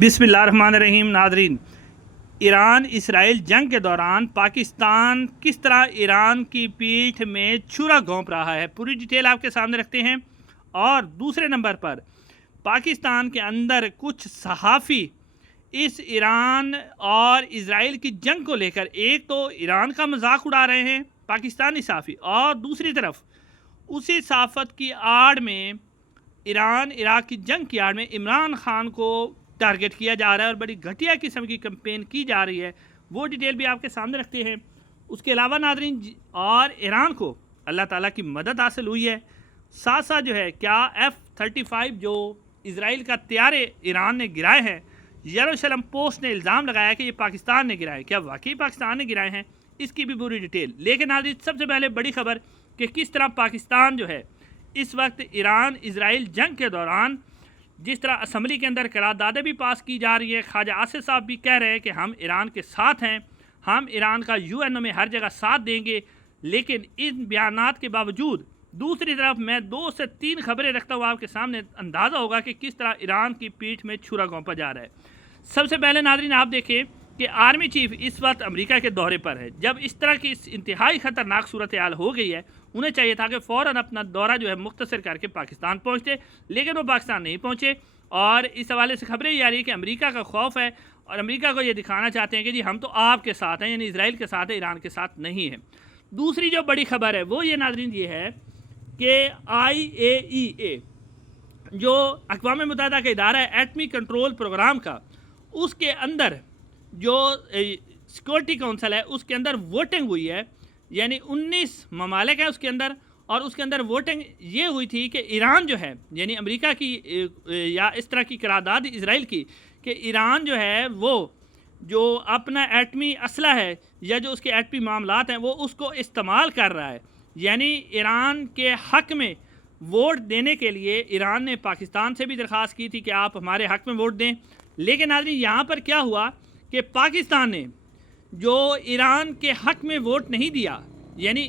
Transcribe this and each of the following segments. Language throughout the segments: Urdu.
بسم اللہ الرحمن الرحیم۔ ناظرین، ایران اسرائیل جنگ کے دوران پاکستان کس طرح ایران کی پیٹھ میں چھرا گھونپ رہا ہے، پوری ڈیٹیل آپ کے سامنے رکھتے ہیں۔ اور دوسرے نمبر پر پاکستان کے اندر کچھ صحافی اس ایران اور اسرائیل کی جنگ کو لے کر ایک تو ایران کا مذاق اڑا رہے ہیں پاکستانی صحافی، اور دوسری طرف اسی صحافت کی آڑ میں ایران عراق کی جنگ کی آڑ میں عمران خان کو ٹارگٹ کیا جا رہا ہے اور بڑی گھٹیا قسم کی کمپین کی جا رہی ہے۔ وہ ڈیٹیل بھی آپ کے سامنے رکھتے ہیں۔ اس کے علاوہ ناظرین، اور ایران کو اللہ تعالیٰ کی مدد حاصل ہوئی ہے، ساتھ ساتھ جو ہے کیا F-35 جو اسرائیل کا طیارے ایران نے گرائے ہیں، یروشلم پوسٹ نے الزام لگایا کہ یہ پاکستان نے گرائے، کیا واقعی پاکستان نے گرائے ہیں؟ اس کی بھی پوری ڈیٹیل۔ لیکن ناظرین، سب سے پہلے بڑی خبر کہ کس طرح پاکستان جو ہے اس وقت ایران اسرائیل جنگ کے دوران جس طرح اسمبلی کے اندر قراردادیں بھی پاس کی جا رہی ہے، خواجہ آصف صاحب بھی کہہ رہے ہیں کہ ہم ایران کے ساتھ ہیں، ہم ایران کا UN میں ہر جگہ ساتھ دیں گے، لیکن ان بیانات کے باوجود دوسری طرف میں 2 سے 3 خبریں رکھتا ہوں آپ کے سامنے، اندازہ ہوگا کہ کس طرح ایران کی پیٹھ میں چھرا گھونپا جا رہا ہے۔ سب سے پہلے ناظرین آپ دیکھیں کہ آرمی چیف اس وقت امریکہ کے دورے پر ہے۔ جب اس طرح کی انتہائی خطرناک صورتحال ہو گئی ہے، انہیں چاہیے تھا کہ فوراً اپنا دورہ جو ہے مختصر کر کے پاکستان پہنچتے، لیکن وہ پاکستان نہیں پہنچے۔ اور اس حوالے سے خبریں یہ آ رہی ہے کہ امریکہ کا خوف ہے اور امریکہ کو یہ دکھانا چاہتے ہیں کہ جی ہم تو آپ کے ساتھ ہیں، یعنی اسرائیل کے ساتھ ہے، ایران کے ساتھ نہیں ہے۔ دوسری جو بڑی خبر ہے وہ یہ ناظرین یہ ہے کہ IAEA جو اقوام متحدہ کا ادارہ ہے ایٹمی کنٹرول پروگرام کا، اس کے اندر جو سیکورٹی کونسل ہے اس کے اندر ووٹنگ ہوئی ہے، یعنی 19 ممالک ہیں اس کے اندر، اور اس کے اندر ووٹنگ یہ ہوئی تھی کہ ایران جو ہے، یعنی امریکہ کی یا اس طرح کی قرارداد اسرائیل کی کہ ایران جو ہے وہ جو اپنا ایٹمی اسلحہ ہے یا جو اس کے ایٹمی معاملات ہیں وہ اس کو استعمال کر رہا ہے، یعنی ایران کے حق میں ووٹ دینے کے لیے ایران نے پاکستان سے بھی درخواست کی تھی کہ آپ ہمارے حق میں ووٹ دیں۔ لیکن ناظرین یہاں پر کیا ہوا کہ پاکستان نے جو ایران کے حق میں ووٹ نہیں دیا، یعنی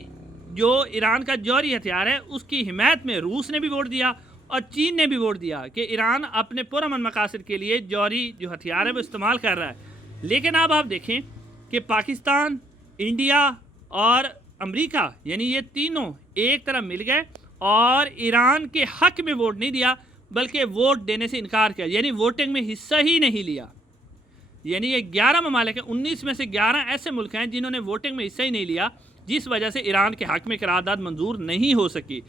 جو ایران کا جوہری ہتھیار ہے اس کی حمایت میں روس نے بھی ووٹ دیا اور چین نے بھی ووٹ دیا کہ ایران اپنے پرامن مقاصد کے لیے جوہری جو ہتھیار ہے وہ استعمال کر رہا ہے۔ لیکن اب آپ دیکھیں کہ پاکستان، انڈیا اور امریکہ یعنی یہ تینوں ایک طرف مل گئے اور ایران کے حق میں ووٹ نہیں دیا بلکہ ووٹ دینے سے انکار کیا، یعنی ووٹنگ میں حصہ ہی نہیں لیا۔ یعنی یہ 11 ممالک ہیں، 19 میں سے 11 ایسے ملک ہیں جنہوں نے ووٹنگ میں حصہ ہی نہیں لیا، جس وجہ سے ایران کے حق میں قرارداد منظور نہیں ہو سکی،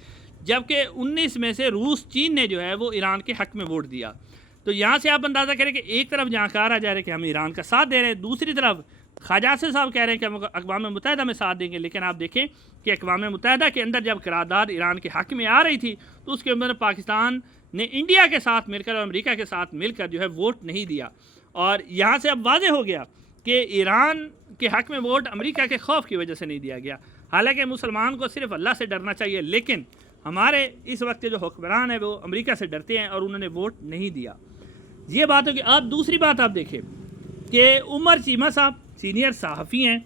جبکہ 19 میں سے روس، چین نے جو ہے وہ ایران کے حق میں ووٹ دیا۔ تو یہاں سے آپ اندازہ کریں کہ ایک طرف جہاں کہا جا رہا ہے کہ ہم ایران کا ساتھ دے رہے ہیں، دوسری طرف خواجہ آصف صاحب کہہ رہے ہیں کہ ہم اقوام متحدہ میں ساتھ دیں گے۔ لیکن آپ دیکھیں کہ اقوام متحدہ کے اندر جب قرارداد ایران کے حق میں آ رہی تھی تو اس کے اندر پاکستان نے انڈیا کے ساتھ مل کر اور امریکہ کے ساتھ مل کر جو ہے ووٹ نہیں دیا، اور یہاں سے اب واضح ہو گیا کہ ایران کے حق میں ووٹ امریکہ کے خوف کی وجہ سے نہیں دیا گیا۔ حالانکہ مسلمان کو صرف اللہ سے ڈرنا چاہیے، لیکن ہمارے اس وقت کے جو حکمران ہیں وہ امریکہ سے ڈرتے ہیں اور انہوں نے ووٹ نہیں دیا۔ یہ بات ہوگی۔ اب دوسری بات آپ دیکھیں کہ عمر چیمہ صاحب سینئر صحافی ہیں،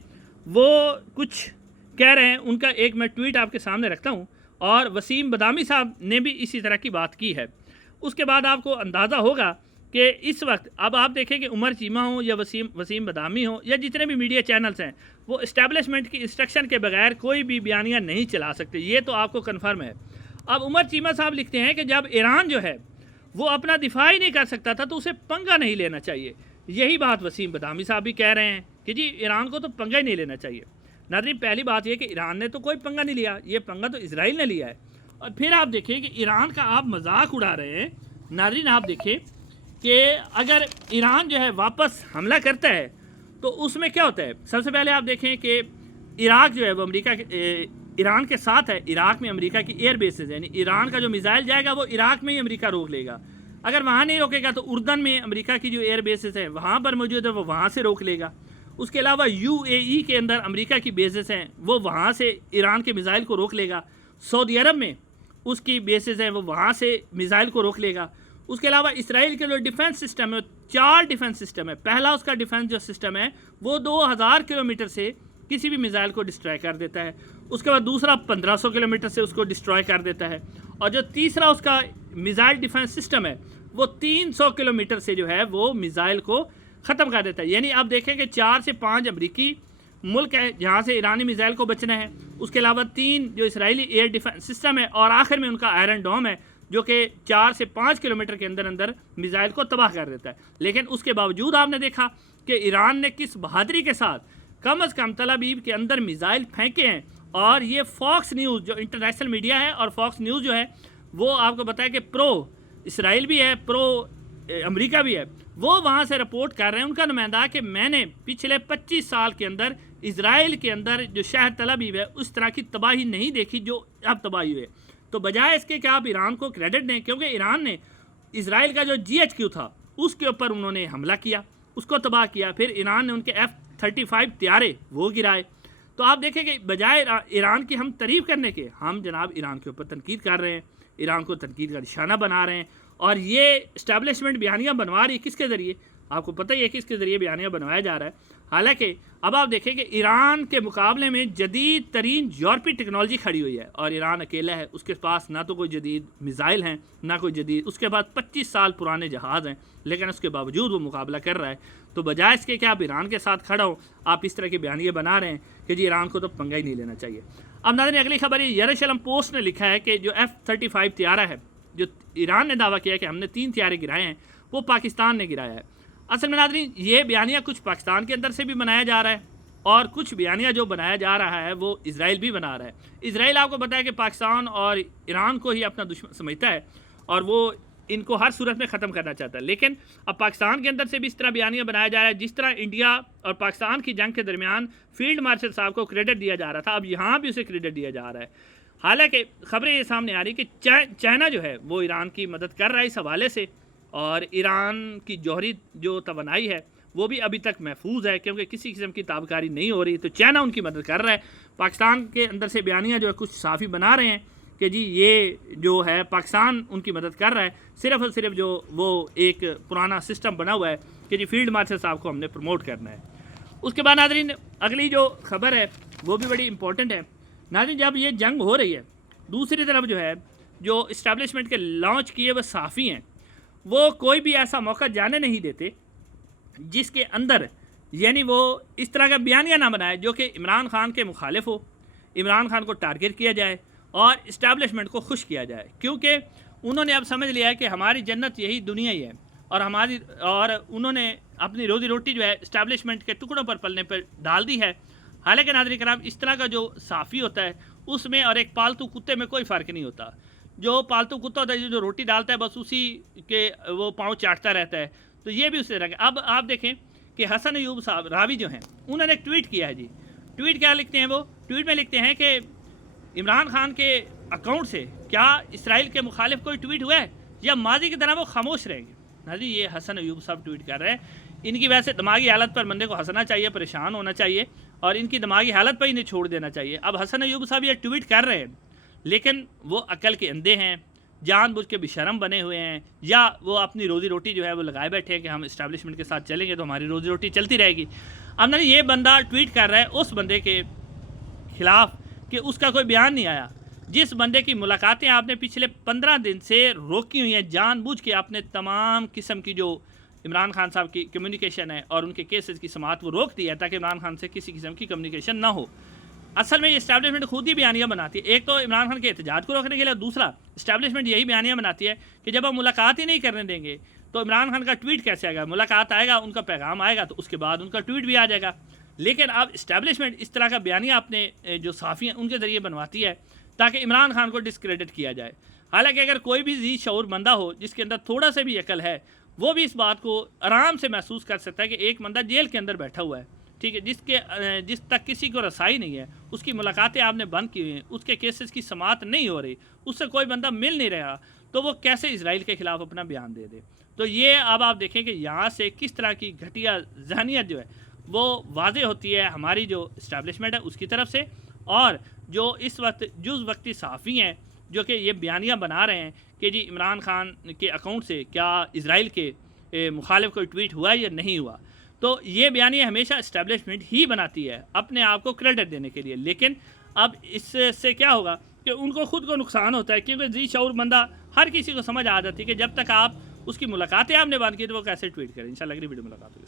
وہ کچھ کہہ رہے ہیں، ان کا ایک میں ٹویٹ آپ کے سامنے رکھتا ہوں، اور وسیم بدامی صاحب نے بھی اسی طرح کی بات کی ہے۔ اس کے بعد آپ کو اندازہ ہوگا کہ اس وقت اب آپ دیکھیں کہ عمر چیمہ ہوں یا وسیم بدامی ہوں یا جتنے بھی میڈیا چینلز ہیں، وہ اسٹیبلشمنٹ کی انسٹرکشن کے بغیر کوئی بھی بیانیہ نہیں چلا سکتے، یہ تو آپ کو کنفرم ہے۔ اب عمر چیمہ صاحب لکھتے ہیں کہ جب ایران جو ہے وہ اپنا دفاع ہی نہیں کر سکتا تھا تو اسے پنگا نہیں لینا چاہیے۔ یہی بات وسیم بدامی صاحب بھی کہہ رہے ہیں کہ جی ایران کو تو پنگا ہی نہیں لینا چاہیے۔ ناظرین پہلی بات یہ کہ ایران نے تو کوئی پنگا نہیں لیا، یہ پنگا تو اسرائیل نے لیا ہے۔ اور پھر آپ دیکھیں کہ ایران کا آپ مذاق اڑا رہے ہیں۔ ناظرین آپ دیکھیں کہ اگر ایران جو ہے واپس حملہ کرتا ہے تو اس میں کیا ہوتا ہے؟ سب سے پہلے آپ دیکھیں کہ عراق جو ہے وہ امریکہ ایران کے ساتھ ہے، عراق میں امریکہ کی ایئر بیسز، یعنی ایران کا جو میزائل جائے گا وہ عراق میں ہی امریکہ روک لے گا۔ اگر وہاں نہیں روکے گا تو اردن میں امریکہ کی جو ایئر بیسز ہیں وہاں پر موجود ہے، وہ وہاں سے روک لے گا۔ اس کے علاوہ UAE کے اندر امریکہ کی بیسز ہیں، وہ وہاں سے ایران کے میزائل کو روک لے گا۔ سعودی عرب میں اس کی بیسز ہیں، وہ وہاں سے میزائل کو روک لے گا۔ اس کے علاوہ اسرائیل کے جو ڈیفنس سسٹم ہے 4 ڈیفنس سسٹم ہے۔ پہلا اس کا ڈیفنس جو سسٹم ہے وہ 2000 کلومیٹر سے کسی بھی میزائل کو ڈسٹرائے کر دیتا ہے۔ اس کے بعد دوسرا 1500 کلومیٹر سے اس کو ڈسٹرائے کر دیتا ہے، اور جو تیسرا اس کا میزائل ڈیفنس سسٹم ہے وہ 300 کلومیٹر سے جو ہے وہ میزائل کو ختم کر دیتا ہے. یعنی آپ دیکھیں کہ 4 سے 5 امریکی ملک ہے جہاں سے ایرانی میزائل کو بچنا ہے، اس کے علاوہ 3 جو اسرائیلی ایئر ڈیفنس سسٹم ہے، اور آخر میں ان کا آئرن ڈوم ہے جو کہ 4 سے 5 کلومیٹر کے اندر اندر میزائل کو تباہ کر دیتا ہے. لیکن اس کے باوجود آپ نے دیکھا کہ ایران نے کس بہادری کے ساتھ کم از کم تل ابیب کے اندر میزائل پھینکے ہیں. اور یہ فاکس نیوز جو انٹرنیشنل میڈیا ہے، اور فاکس نیوز جو ہے وہ آپ کو بتایا کہ پرو اسرائیل بھی ہے، پرو امریکہ بھی ہے، وہ وہاں سے رپورٹ کر رہے ہیں ان کا نمائندہ کہ میں نے پچھلے 25 سال کے اندر اسرائیل کے اندر جو شہر تل ابیب ہے اس طرح کی تباہی نہیں دیکھی جو اب تباہی ہوئی ہے. تو بجائے اس کے کہ آپ ایران کو کریڈٹ دیں، کیونکہ ایران نے اسرائیل کا جو GHQ تھا اس کے اوپر انہوں نے حملہ کیا، اس کو تباہ کیا، پھر ایران نے ان کے F-35 طیارے وہ گرائے. تو آپ دیکھیں کہ بجائے ایران کی ہم تعریف کرنے کے، ہم جناب ایران کے اوپر تنقید کر رہے ہیں، ایران کو تنقید کا نشانہ بنا رہے ہیں. اور یہ اسٹیبلشمنٹ بیانیاں بنوا رہی ہے کس کے ذریعے؟ آپ کو پتہ ہی ہے کس کے ذریعے بیانیہ بنوایا جا رہا ہے. حالانکہ اب آپ دیکھیں کہ ایران کے مقابلے میں جدید ترین یورپی ٹیکنالوجی کھڑی ہوئی ہے، اور ایران اکیلا ہے، اس کے پاس نہ تو کوئی جدید میزائل ہیں نہ کوئی جدید، اس کے بعد 25 سال پرانے جہاز ہیں، لیکن اس کے باوجود وہ مقابلہ کر رہا ہے. تو بجائے اس کے کہ آپ ایران کے ساتھ کھڑا ہوں، آپ اس طرح کے بیانیے بنا رہے ہیں کہ جی ایران کو تو پنگا ہی نہیں لینا چاہیے. اب ناظرین اگلی خبر یہ یروشلم پوسٹ نے لکھا ہے کہ جو F-35 طیارہ ہے جو ایران نے دعویٰ کیا کہ ہم نے 3 طیارے گرائے ہیں، وہ پاکستان نے گرایا ہے. اصل میں ناظرین یہ بیانیہ کچھ پاکستان کے اندر سے بھی بنایا جا رہا ہے، اور کچھ بیانیہ جو بنایا جا رہا ہے وہ اسرائیل بھی بنا رہا ہے. اسرائیل آپ کو بتایا کہ پاکستان اور ایران کو ہی اپنا دشمن سمجھتا ہے اور وہ ان کو ہر صورت میں ختم کرنا چاہتا ہے. لیکن اب پاکستان کے اندر سے بھی اس طرح بیانیہ بنایا جا رہا ہے، جس طرح انڈیا اور پاکستان کی جنگ کے درمیان فیلڈ مارشل صاحب کو کریڈٹ دیا جا رہا تھا، اب یہاں بھی اسے کریڈٹ دیا جا رہا ہے. حالانکہ خبریں یہ سامنے آ رہی کہ چائنا جو ہے وہ ایران کی مدد کر رہا ہے اس حوالے سے، اور ایران کی جوہری جو توانائی ہے وہ بھی ابھی تک محفوظ ہے کیونکہ کسی قسم کی تابکاری نہیں ہو رہی. تو چائنا ان کی مدد کر رہا ہے. پاکستان کے اندر سے بیانیہ جو ہے کچھ صحافی بنا رہے ہیں کہ جی یہ جو ہے پاکستان ان کی مدد کر رہا ہے، صرف اور صرف جو وہ ایک پرانا سسٹم بنا ہوا ہے کہ جی فیلڈ مارشل صاحب کو ہم نے پروموٹ کرنا ہے. اس کے بعد ناظرین اگلی جو خبر ہے وہ بھی بڑی امپورٹنٹ ہے. ناظرین جب یہ جنگ ہو رہی ہے، دوسری طرف جو ہے جو اسٹیبلشمنٹ کے لانچ کیے وہ صحافی ہیں، وہ کوئی بھی ایسا موقع جانے نہیں دیتے جس کے اندر یعنی وہ اس طرح کا بیانیہ نہ بنائے جو کہ عمران خان کے مخالف ہو، عمران خان کو ٹارگٹ کیا جائے اور اسٹیبلشمنٹ کو خوش کیا جائے. کیونکہ انہوں نے اب سمجھ لیا ہے کہ ہماری جنت یہی دنیا ہی ہے، اور انہوں نے اپنی روزی روٹی جو ہے اسٹیبلشمنٹ کے ٹکڑوں پر پلنے پر ڈال دی ہے. حالانکہ ناظرین کرام اس طرح کا جو صحافی ہوتا ہے اس میں اور ایک پالتو کتے میں کوئی فرق نہیں ہوتا. جو پالتو کتا ہوتا ہے جو روٹی ڈالتا ہے بس اسی کے وہ پاؤں چاٹتا رہتا ہے، تو یہ بھی اسی طرح کا. اب آپ دیکھیں کہ حسن ایوب صاحب راوی جو ہیں انہوں نے ایک ٹویٹ کیا ہے. جی ٹویٹ کیا لکھتے ہیں؟ وہ ٹویٹ میں لکھتے ہیں کہ عمران خان کے اکاؤنٹ سے کیا اسرائیل کے مخالف کوئی ٹویٹ ہوا ہے یا ماضی کی طرح وہ خاموش رہیں گے. ناظرین یہ حسن ایوب صاحب ٹویٹ کر رہے ہیں. ان کی ویسے دماغی حالت پر بندے کو ہنسنا چاہیے، پریشان ہونا چاہیے، اور ان کی دماغی حالت پر انہیں چھوڑ دینا چاہیے. اب حسن ایوب صاحب یہ ٹویٹ کر رہے ہیں لیکن وہ عقل کے اندھے ہیں، جان بوجھ کے بے شرم بنے ہوئے ہیں، یا وہ اپنی روزی روٹی جو ہے وہ لگائے بیٹھے ہیں کہ ہم اسٹیبلشمنٹ کے ساتھ چلیں گے تو ہماری روزی روٹی چلتی رہے گی. اب نہ یہ بندہ ٹویٹ کر رہا ہے اس بندے کے خلاف کہ اس کا کوئی بیان نہیں آیا، جس بندے کی ملاقاتیں آپ نے پچھلے 15 دن سے روکی ہوئی ہیں، جان بوجھ کے آپ نے تمام قسم کی جو عمران خان صاحب کی کمیونیکیشن ہے اور ان کے کیسز کی سماعت وہ روک دی ہے تاکہ عمران خان سے کسی قسم کی کمیونیکیشن نہ ہو. اصل میں یہ اسٹیبلشمنٹ خود ہی بیانیہ بناتی ہے، ایک تو عمران خان کے احتجاج کو روکنے کے لیے، دوسرا اسٹیبلشمنٹ یہی بیانیہ بناتی ہے کہ جب ہم ملاقات ہی نہیں کرنے دیں گے تو عمران خان کا ٹویٹ کیسے آئے گا؟ ملاقات آئے گا، ان کا پیغام آئے گا تو اس کے بعد ان کا ٹویٹ بھی آ جائے گا. لیکن اب اسٹیبلشمنٹ اس طرح کا بیانیہ اپنے جو صحافی ہیں ان کے ذریعے بنواتی ہے تاکہ عمران خان کو ڈسکریڈٹ کیا جائے. حالانکہ اگر کوئی بھی ذی شعور بندہ ہو جس کے اندر تھوڑا سا بھی عقل ہے، وہ بھی اس بات کو آرام سے محسوس کر سکتا ہے کہ ایک بندہ جیل کے اندر بیٹھا ہوا ہے، ٹھیک ہے، جس تک کسی کو رسائی نہیں ہے، اس کی ملاقاتیں آپ نے بند کی ہوئی ہیں، اس کے کیسز کی سماعت نہیں ہو رہی، اس سے کوئی بندہ مل نہیں رہا، تو وہ کیسے اسرائیل کے خلاف اپنا بیان دے دے؟ تو یہ اب آپ دیکھیں کہ یہاں سے کس طرح کی گھٹیا ذہنیت جو ہے وہ واضح ہوتی ہے ہماری جو اسٹیبلشمنٹ ہے اس کی طرف سے، اور جو اس وقت جز وقتی صحافی ہیں جو کہ یہ بیانیہ بنا رہے ہیں کہ جی عمران خان کے اکاؤنٹ سے کیا اسرائیل کے مخالف کوئی ٹویٹ ہوا یا نہیں ہوا. تو یہ بیانیہ ہمیشہ اسٹیبلشمنٹ ہی بناتی ہے اپنے آپ کو کریڈٹ دینے کے لیے. لیکن اب اس سے کیا ہوگا کہ ان کو خود کو نقصان ہوتا ہے، کیونکہ ذی شعور بندہ ہر کسی کو سمجھ آ جاتی ہے کہ جب تک آپ اس کی ملاقاتیں آپ نے بند کی تو وہ کیسے ٹویٹ کریں. انشاءاللہ اگلی ویڈیو ملاقات ہوگی.